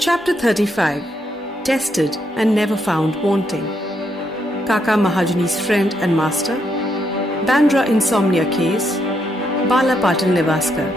Chapter 35. Tested and Never Found Wanting. Kaka Mahajani's Friend and Master. Bandra Insomnia Case. Bala Patan Nevaskar.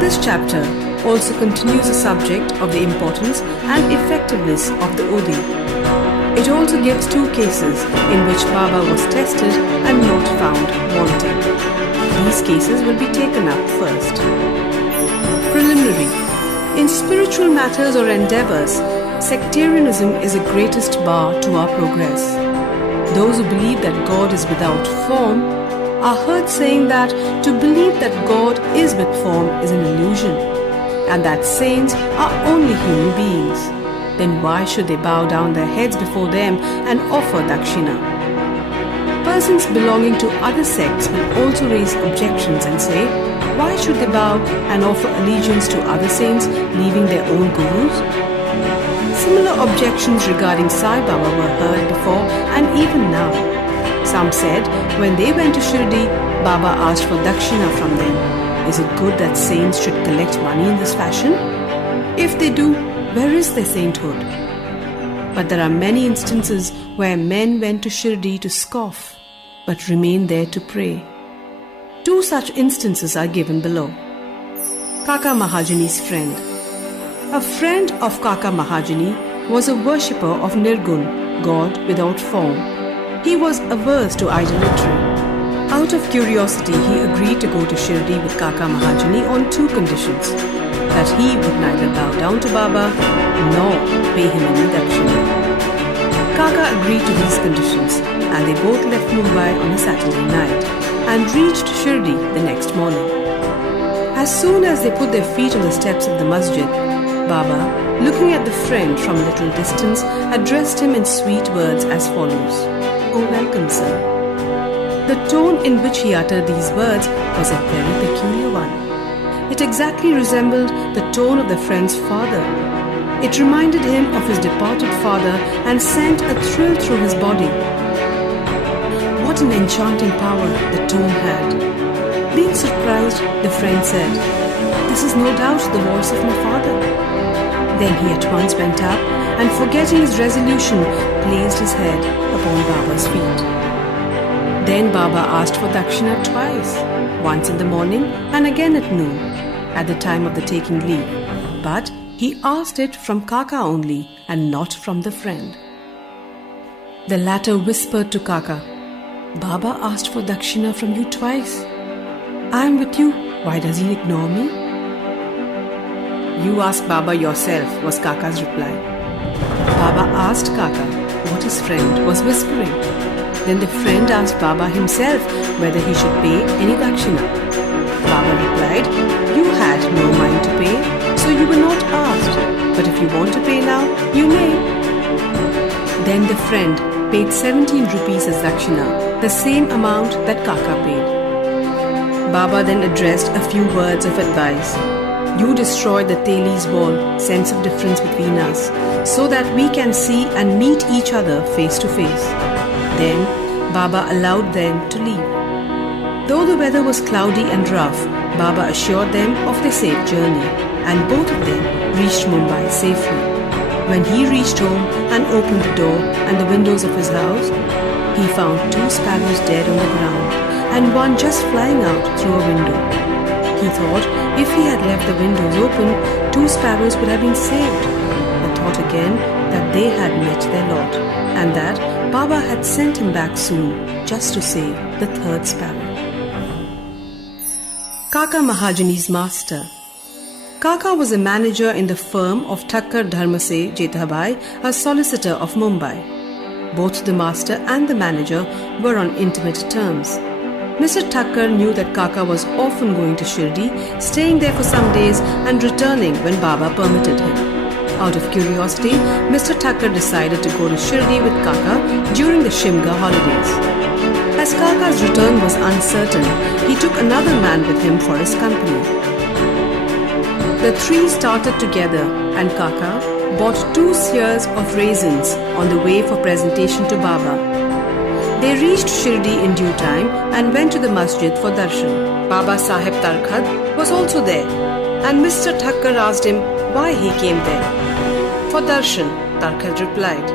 This chapter also continues the subject of the importance and effectiveness of the Odi. It also gives two cases in which Baba was tested and not found wanting. These cases will be taken up first. Preliminary. In spiritual matters or endeavors, sectarianism is the greatest bar to our progress. Those who believe that God is without form are heard saying that to believe that God is with form is an illusion, and that saints are only human beings. Then why should they bow down their heads before them and offer dakshina? Persons belonging to other sects will also raise objections and say, why should they bow and offer allegiance to other saints, leaving their own gurus? Similar objections regarding Sai-Baba were heard before and even now. Some said when they went to Shirdi, Baba asked for dakshina from them. Is it good that saints should collect money in this fashion? If they do, where is their sainthood? But there are many instances where men went to Shirdi to scoff, but remained there to pray. Two such instances are given below. Kaka Mahajani's friend. A friend of Kaka Mahajani was a worshipper of Nirgun, God without form. He was averse to idolatry. Out of curiosity, he agreed to go to Shirdi with Kaka Mahajani on two conditions: that he would neither bow down to Baba nor pay him any dakshina. Kaka agreed to these conditions, and they both left Mumbai on a Saturday night and reached Shirdi the next morning. As soon as they put their feet on the steps of the masjid, Baba, looking at the friend from a little distance, addressed him in sweet words as follows: "Oh, welcome, sir." The tone in which he uttered these words was a very peculiar one. It exactly resembled the tone of the friend's father. It reminded him of his departed father and sent a thrill through his body. What an enchanting power the tone had. Being surprised, the friend said, "This is no doubt the voice of my father." Then he at once went up and, forgetting his resolution, placed his head upon Baba's feet. Then Baba asked for dakshina twice, once in the morning and again at noon, at the time of the taking leave. But he asked it from Kaka only and not from the friend. The latter whispered to Kaka, "Baba asked for dakshina from you twice. I am with you. Why does he ignore me?" "You ask Baba yourself," was Kaka's reply. Baba asked Kaka what his friend was whispering. Then the friend asked Baba himself whether he should pay any dakshina. Baba replied, "You had no mind to pay, so you were not asked. But if you want to pay now, you may." Then the friend paid 17 rupees as dakshina, the same amount that Kaka paid. Baba then addressed a few words of advice. "You destroyed the Teli's wall, sense of difference between us, so that we can see and meet each other face to face." Then Baba allowed them to leave. Though the weather was cloudy and rough, Baba assured them of their safe journey, and both of them reached Mumbai safely. When he reached home and opened the door and the windows of his house, he found 2 sparrows dead on the ground and one just flying out through a window. He thought if he had left the windows open, 2 sparrows would have been saved, but thought again that they had met their lot and that Baba had sent him back soon just to save the 3rd sparrow. Kaka Mahajani's master. Kaka was a manager in the firm of Thakkar Dharmase Jethabai, a solicitor of Mumbai. Both the master and the manager were on intimate terms. Mr. Thakkar knew that Kaka was often going to Shirdi, staying there for some days and returning when Baba permitted him. Out of curiosity, Mr. Thakkar decided to go to Shirdi with Kaka during the Shimga holidays. As Kaka's return was uncertain, he took another man with him for his company. The 3 started together and Kaka bought 2 seers of raisins on the way for presentation to Baba. They reached Shirdi in due time and went to the masjid for darshan. Baba Sahib Tarkhad was also there, and Mr. Thakkar asked him why he came there. For darshan, Tarkha replied.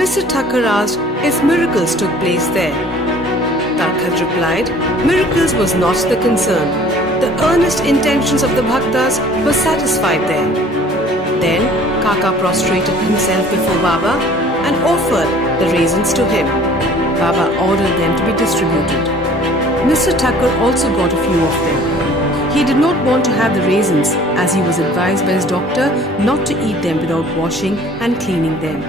Mr. Thakur asked if miracles took place there. Tarkha replied, miracles was not the concern. The earnest intentions of the bhaktas were satisfied there. Then Kaka prostrated himself before Baba and offered the raisins to him. Baba ordered them to be distributed. Mr. Thakur also got a few of them. He did not want to have the raisins as he was advised by his doctor not to eat them without washing and cleaning them.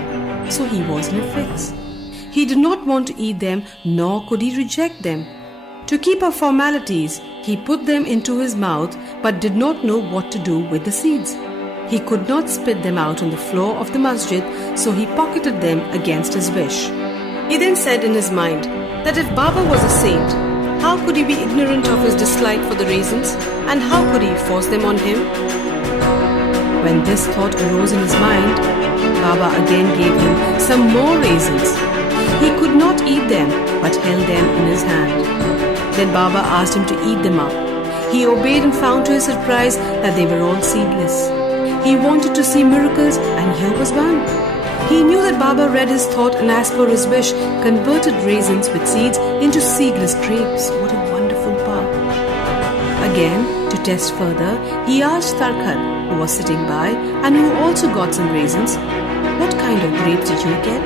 So he was in a fix. He did not want to eat them, nor could he reject them. To keep up formalities, he put them into his mouth but did not know what to do with the seeds. He could not spit them out on the floor of the masjid, so he pocketed them against his wish. He then said in his mind that if Baba was a saint, how could he be ignorant of his dislike for the raisins, and how could he force them on him? When this thought arose in his mind, Baba again gave him some more raisins. He could not eat them, but held them in his hand. Then Baba asked him to eat them up. He obeyed and found to his surprise that they were all seedless. He wanted to see miracles, and here was one. He knew that Baba read his thought and as per his wish, converted raisins with seeds into seedless grapes. What a wonderful power. Again, to test further, he asked Tarkha, who was sitting by and who also got some raisins, what kind of grapes did you get?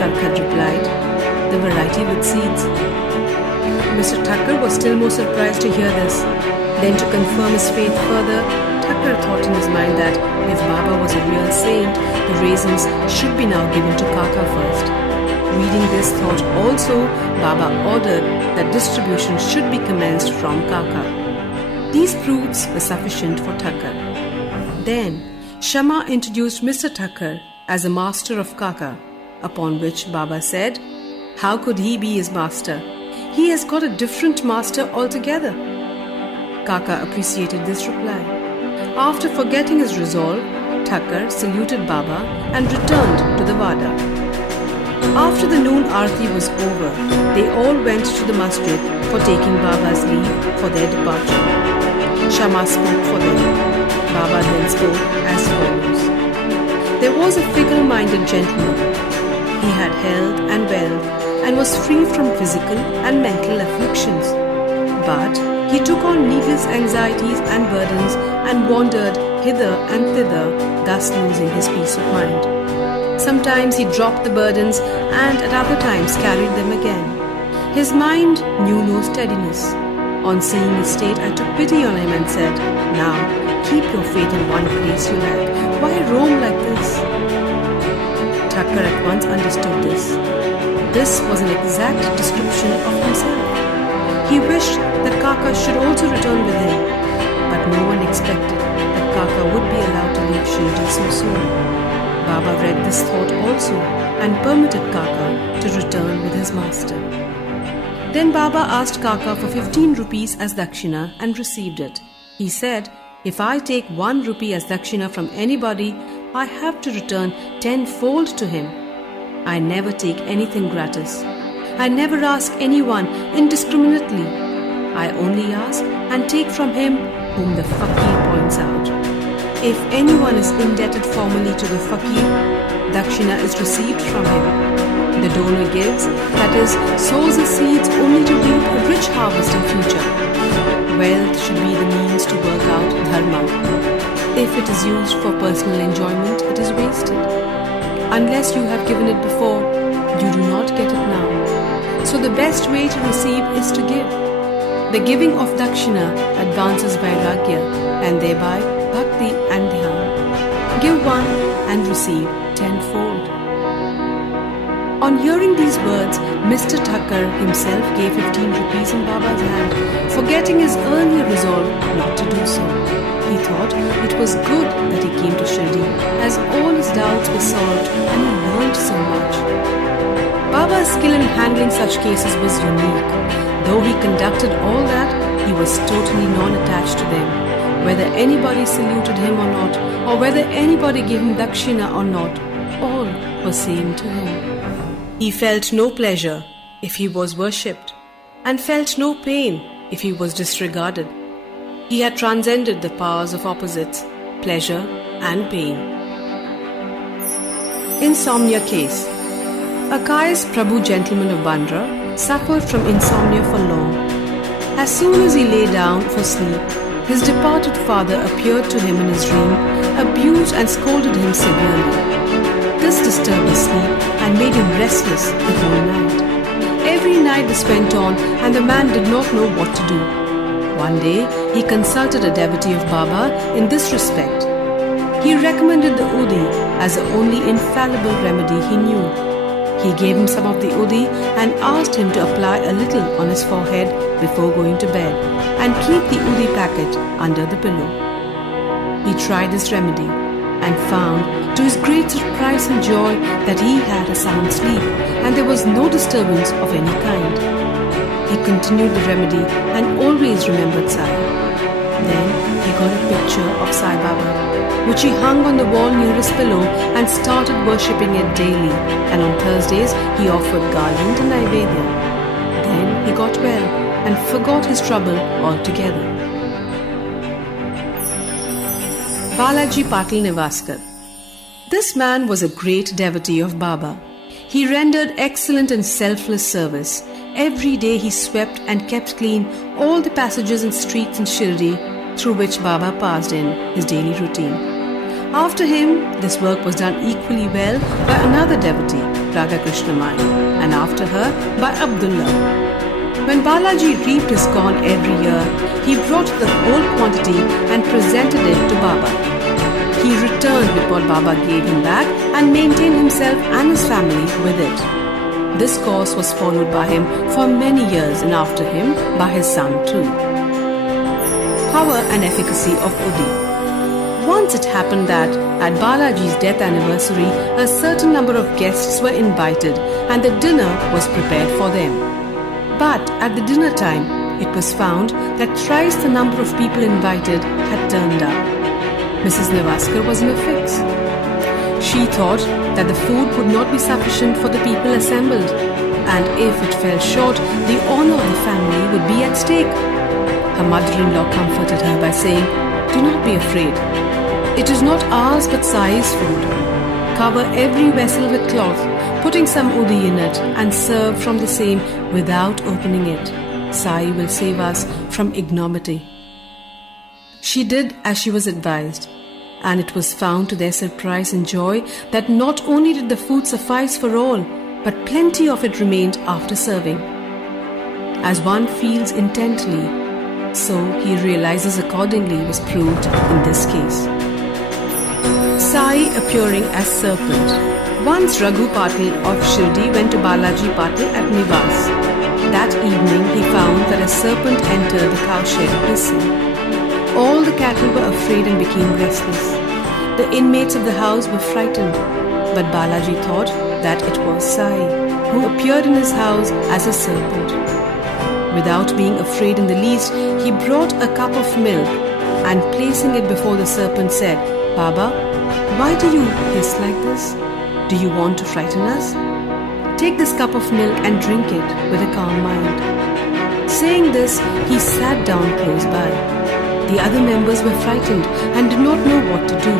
Tarkha replied, the variety with seeds. Mr. Thakur was still more surprised to hear this. Then to confirm his faith further, Thakur thought in his mind that if Baba was a real saint, the raisins should be now given to Kaka first. Reading this thought also, Baba ordered that distribution should be commenced from Kaka. These proofs were sufficient for Thakur. Then, Shama introduced Mr. Thakur as a master of Kaka, upon which Baba said, how could he be his master? He has got a different master altogether. Kaka appreciated this reply. After forgetting his resolve, Thakur saluted Baba and returned to the Vada. After the noon Aarti was over, they all went to the masjid for taking Baba's leave for their departure. Shama spoke for them. Baba then spoke as follows. There was a fickle-minded gentleman. He had health and wealth and was free from physical and mental afflictions. But he took on needless anxieties and burdens and wandered hither and thither, thus losing his peace of mind. Sometimes he dropped the burdens and at other times carried them again. His mind knew no steadiness. On seeing his state, I took pity on him and said, now, keep your faith in one place you like. Why roam like this? Thakur at once understood this. This was an exact description of himself. He wished that Kaka should also return with him, but no one expected that Kaka would be allowed to leave Shirdi so soon. Baba read this thought also and permitted Kaka to return with his master. Then Baba asked Kaka for 15 rupees as dakshina and received it. He said, if I take 1 rupee as dakshina from anybody, I have to return 10-fold to him. I never take anything gratis. I never ask anyone indiscriminately. I only ask and take from him whom the fakir points out. If anyone is indebted formally to the fakir, dakshina is received from him. The donor gives, that is, sows his seeds only to reap a rich harvest in future. Wealth should be the means to work out dharma. If it is used for personal enjoyment, it is wasted. Unless you have given it before, you do not get it now. So the best way to receive is to give. The giving of dakshina advances vairagya and thereby bhakti and dhyan. Give 1 and receive 10-fold. On hearing these words, Mr. Thakur himself gave 15 rupees in Baba's hand, forgetting his earlier resolve not to do so. He thought it was good that he came to Shirdi, as all his doubts were solved and he learned so much. Baba's skill in handling such cases was unique. Though he conducted all that, he was totally non-attached to them. Whether anybody saluted him or not, or whether anybody gave him dakshina or not, all were same to him. He felt no pleasure if he was worshipped, and felt no pain if he was disregarded. He had transcended the powers of opposites, pleasure and pain. Insomnia case. A pious Prabhu gentleman of Bandra suffered from insomnia for long. As soon as he lay down for sleep, his departed father appeared to him in his dream, abused and scolded him severely. This disturbed his sleep and made him restless the whole night. Every night this went on and the man did not know what to do. One day, he consulted a devotee of Baba in this respect. He recommended the Udi as the only infallible remedy he knew. He gave him some of the Udi and asked him to apply a little on his forehead before going to bed and keep the Udi packet under the pillow. He tried this remedy and found, to his great surprise and joy, that he had a sound sleep and there was no disturbance of any kind. He continued the remedy and always remembered Sai. Then he got a picture of Sai-Baba, which he hung on the wall near his pillow and started worshipping it daily, and on Thursdays he offered garland and naivedya. Then he got well and forgot his trouble altogether. Balaji Patil Nevaskar. This man was a great devotee of Baba. He rendered excellent and selfless service. Every day he swept and kept clean all the passages and streets in Shirdi through which Baba passed in his daily routine. After him, this work was done equally well by another devotee, Radha Krishna Mai, and after her by Abdullah. When Balaji reaped his corn every year, he brought the whole quantity and presented it to Baba. He returned with what Baba gave him back and maintained himself and his family with it. This course was followed by him for many years and after him by his son too. Power and efficacy of Udi. Once it happened that at Balaji's death anniversary, a certain number of guests were invited and the dinner was prepared for them. But at the dinner time, it was found that thrice the number of people invited had turned up. Mrs. Nevaskar was in a fix. She thought that the food would not be sufficient for the people assembled, and if it fell short, the honor of the family would be at stake. Her mother-in-law comforted her by saying, "Do not be afraid. It is not ours but Sai's food. Cover every vessel with cloth, putting some Udi in it, and serve from the same without opening it. Sai will save us from ignominy." She did as she was advised, and it was found to their surprise and joy that not only did the food suffice for all, but plenty of it remained after serving. As one feels intently, so he realizes accordingly was proved in this case. Sai appearing as serpent. Once Raghu Patil of Shirdi went to Balaji Patil at Nivas. That evening he found that a serpent entered the cowshed hissing. All the cattle were afraid and became restless. The inmates of the house were frightened, but Balaji thought that it was Sai, who appeared in his house as a serpent. Without being afraid in the least, he brought a cup of milk and placing it before the serpent said, "Baba, why do you hiss like this? Do you want to frighten us? Take this cup of milk and drink it with a calm mind." Saying this, he sat down close by. The other members were frightened and did not know what to do.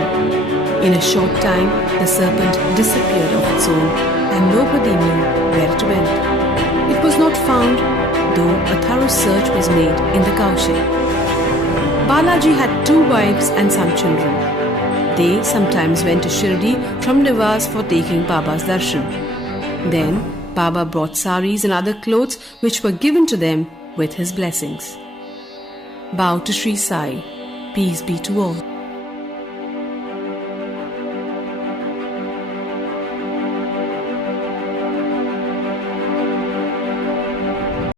In a short time, the serpent disappeared of its own, and nobody knew where it went. It was not found, though a thorough search was made in the cowshed. Balaji had 2 wives and some children. They sometimes went to Shirdi from Nivas for taking Baba's darshan. Then Baba brought saris and other clothes which were given to them with his blessings. Bow to Sri Sai. Peace be to all.